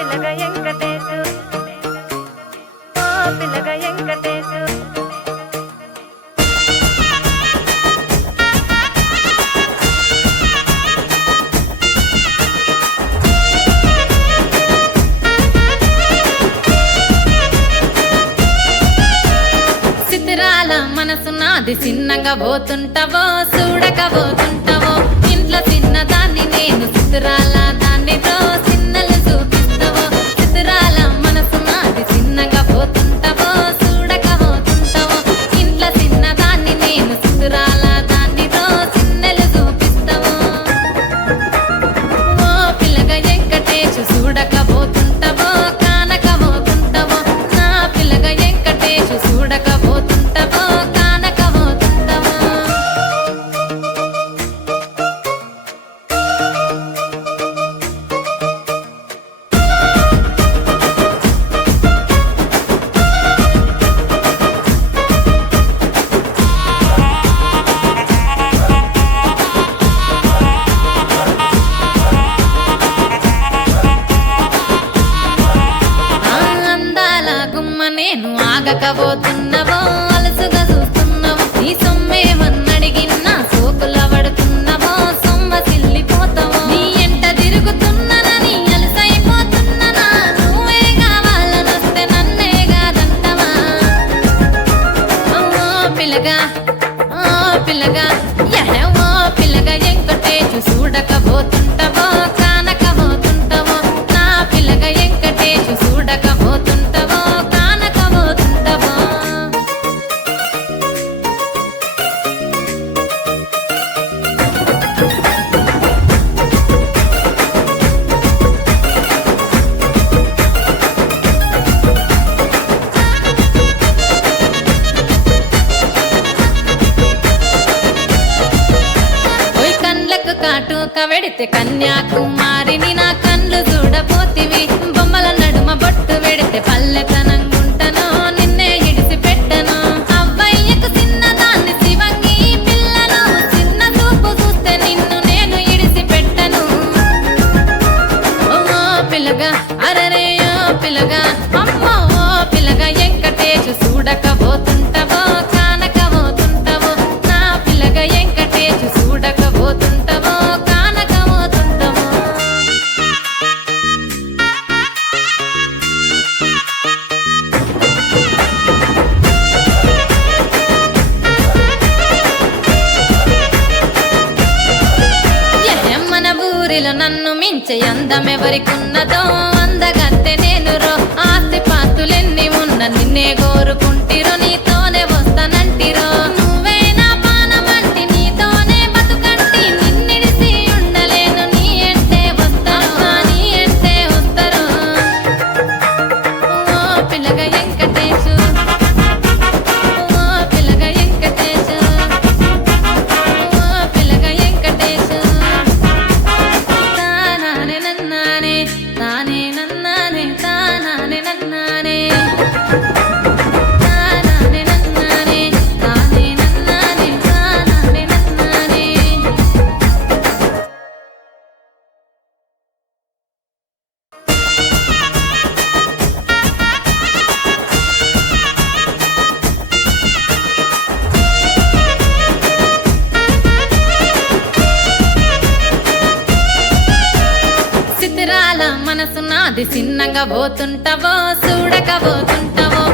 పిల్లగా వెంకటేశు ఓ పిల్లగా వెంకటేశు చిత్రాల మనసు నాది చిన్నగా పోతుంటావో చూడక పోతుంటావో ఇంట్లో చిన్నదాన్ని నేను చిత్రాల దానితో చిన్నలు చూపిస్తావో చిత్రాల మనసు నాది చిన్నగా పోతుంటావో చూడక పోతుంటావో ఇంట్లో చిన్నదాన్ని నేను చిత్రాల దానితో చిన్నలు చూపిస్తావో ఓ పిల్లగా వెంకటేశు చూడక పోతుంటావో కానక పోతుంటావో నా పిల్లగా వెంకటేశు చూడక పోతుంటావో కానక పోతుంటావో ఆ అందాల గుమ్మ నేను ఆగకపోతున్నావో అలసుగా చూస్తున్నావో నీ సొమ్మేమన్నడిగిన్నా సోకుల పడుతున్నావో సొమ్మ సిల్లిపోతావో నీ ఎంట తిరుగుతున్నానని అలసైపోతున్నానా నువ్వే కావాలనొస్తే నన్నే కాదంటవా ఓ పిల్లగా ఓ పిల్లగా ఓ పిల్లగా వెంకటేశు చూడకపోతుంటావో కానకపోతుంటావో నా పిల్లగా వెంకటేశు చూడకపోతుంటావో కానకపోతుంటావో ఓయ్ కండ్లకు కాటుక వెడితే కన్యాకుమారిని నా కండ్లు చూడపోతివి బొమ్మల నడుమ బొట్టు వెడితే పల్లెతనంగుంటను నిన్నే ఇడిసి పెట్టను అవ్వయ్యకు చిన్నదాన్ని శివంగి పిల్లను చిన్న చూపు చూస్తే నిన్ను నేను ఇడిసి పెట్టను ఓ పిల్లగా అరరే ఓ పిల్లగా అమ్మో ఓ పిల్లగా వెంకటేశు చూడకపోతుంటావో కానకపోతుంటావో నా పిల్లగా వెంకటేశు చూడకపోతుంటావో కానకపోతుంటావో మన ఊరిలో నన్ను మించే అందమెవరికున్నదో అందగత్తె నేను రో ఆస్తి పాస్తులెన్ని ఉన్న నిన్నే కోరుకుంటిరో నీతోనే వస్తానంటిరో నువ్వే నా పానమంటి నీతోనే బతుకంటి నిన్నిడిసి ఉండలేను నీ అంటే వస్తాను నీ అంటే వస్తారు ఓ పిల్లగా వెంకటేశు ఓ పిల్లగా వెంకటేశు ఓ పిల్లగా వెంకటేశు తానానే నన్నానే తానే నన్నానే తానానే నన్నానే తానానే నన్నానే తానే నన్నానే తానానే నన్నానే చిత్రాల మనసు నాది చిన్నగా పోతుంటావో చూడక పోతుంటావో